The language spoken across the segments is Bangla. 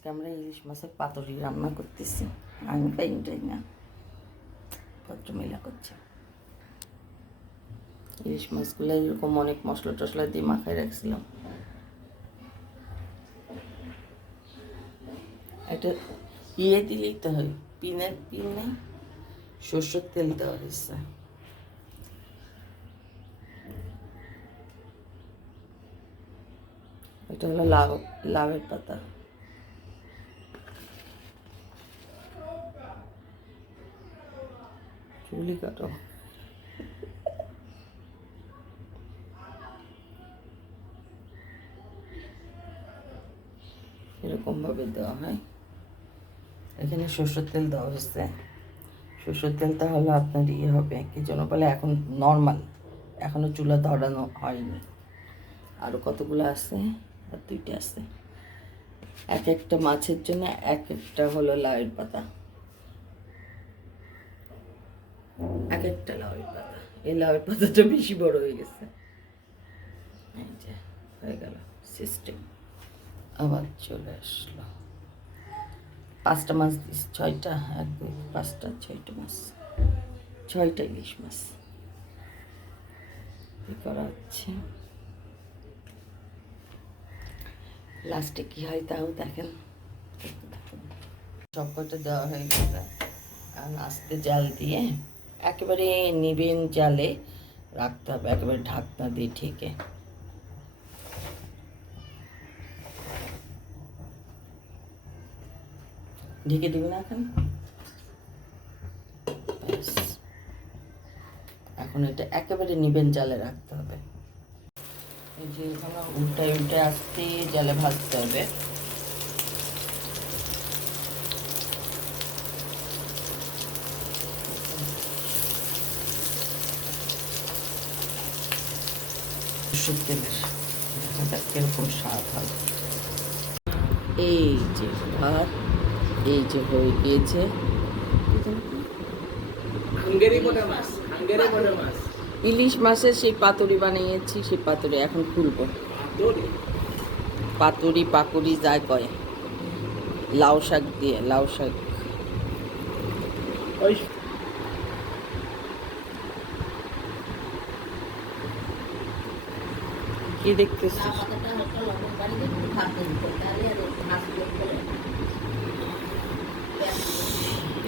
আজকে আমরা ইলিশ মাছের পাতুরি রান্না করতেছি। আমি পাইনটাই না। ভদ্রমিলা করছে। ইলিশ মাছগুলো এরকম অনেক মশলা টশলা দিয়ে মাখায় রাখছিলাম। একটা ইয়ে দিলেই তো হয় পিনের পিনে সর্ষের তেল দেওয়া হয়েছে। এটা হলো লাউ, লাউয়ের পাতা। চুলি কাটো। এরকমভাবে দেওয়া হয়। এখানে সর্ষের তেল দেওয়া হয়েছে। সর্ষের তেলটা হলো আপনার ইয়ে হবে, কি জন্য বলে, এখন নর্মাল এখনও চুলা ধরানো হয়নি। আরও কতগুলো আছে? আর দুইটা আছে। এক একটা মাছের জন্য এক একটা হলো লাউয়ের পাতা। এক একটা লাউয়ের পাতা। এই লাউয়ের পাতাটা বেশি বড় হয়ে গেছে। এই যে, হয়ে গেল সিস্টেম আবার চলে আসলো। পাঁচটা মাছ দিস, ছয়টা, এক, দুই, পাঁচটা, ছয়টা মাছ। ছয়টা ইলিশ মাছ। করা হচ্ছে? লাস্টে কি হয় তাও দেখেন। সব কটা দেওয়া হয়ে গেছে আর আস্তে জাল দিয়ে একেবারে নিবেন জালে রাখতে হবে, একেবারে ঢাকনা দিয়ে ঠেকে ঢেকে দিবি না এখন? এখন এটা একেবারে নিবেন জালে রাখতে হবে। এই যে এখানে উল্টায় উল্টে আসতে জালে ভাজতে হবে। সর্ষের তেলের দেখা যাক কীরকম স্বাদ হয় এই যে ভাত এই যে হয়ে গিয়েছে ইলিশ মাছের সেই পাতুরি বানিয়েছি সেই পাতুরি এখন খুলবো। পাতুরি? পাকুড়ি যা কয়। লাউ শাক দিয়ে লাউ শাক। কি দেখতেছিস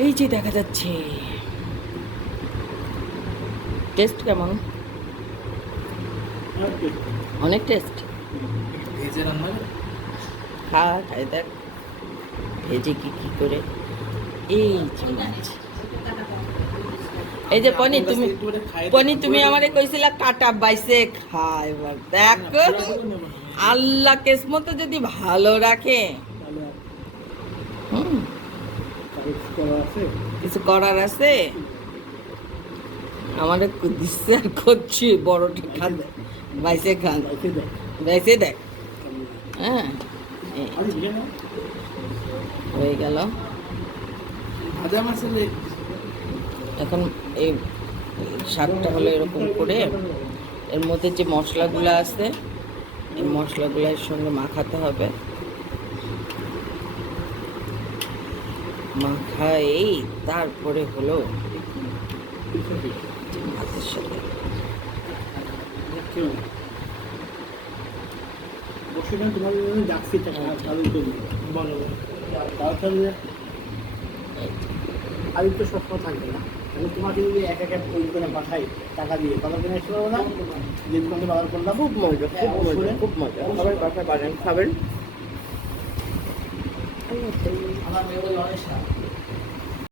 এই যে দেখা যাচ্ছে। টেস্ট কেমন? অনেক টেস্ট খা, খাই দেখ। ভেজে কি কি করে? এই যে মাছ। এই যে পনি তুমি পনি তুমি আমারে কইছিলা কাটা বাইসে খা এবার দেখ আল্লাহ কেসমত যদি ভালো রাখে। কিছু করার আছে? আমাদের দিচ্ছে আর করছি বড়টা খান বাইসে খান বাইসে দেখ হ্যাঁ। হয়ে গেল। ভাজা লেগ এখন এই শাকটা হলো এরকম করে। এর মধ্যে যে মশলাগুলো আছে এই মশলাগুলোর সঙ্গে মাখাতে হবে। মাখাই তারপরে হলো ভাতের সাথে। আমি তো সবসময় থাকবে না। আমি তোমাকে যদি এক এক ওই করে পাঠাই টাকা দিয়ে বাজার কিনে আসতে পারব না? যে তোমাকে বাজার করলাম খুব মজা খুব মজা খুব মজা। সবাই বাসায় বানান খাবেন। আমার মেয়ে বলে অনেক